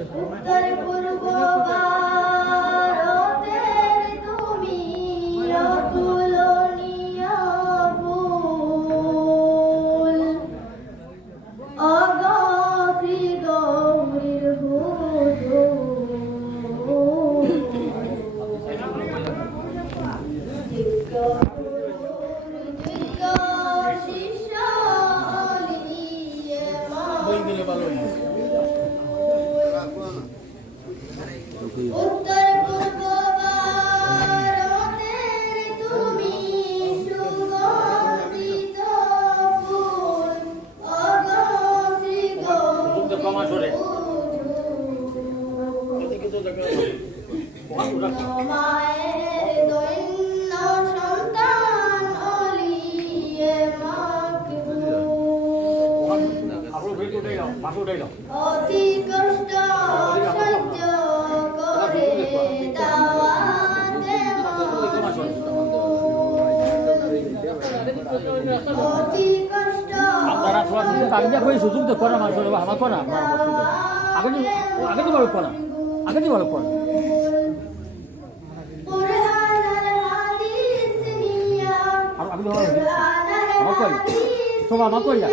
উত্তর পূর্ব দৈন্য সন্তান অলিয়ে মাকবুল অতি কষ্ট সহ্য করে দাওয়াতে অতি আপনারা থোড়া সুযোগ তো করা মানুষ আমার করা আমার অসুবিধা আগে আগে যে বড় করা আগে আর আমি আমার কুরআন আর আমার করি হাদিস আমার করি নিয়া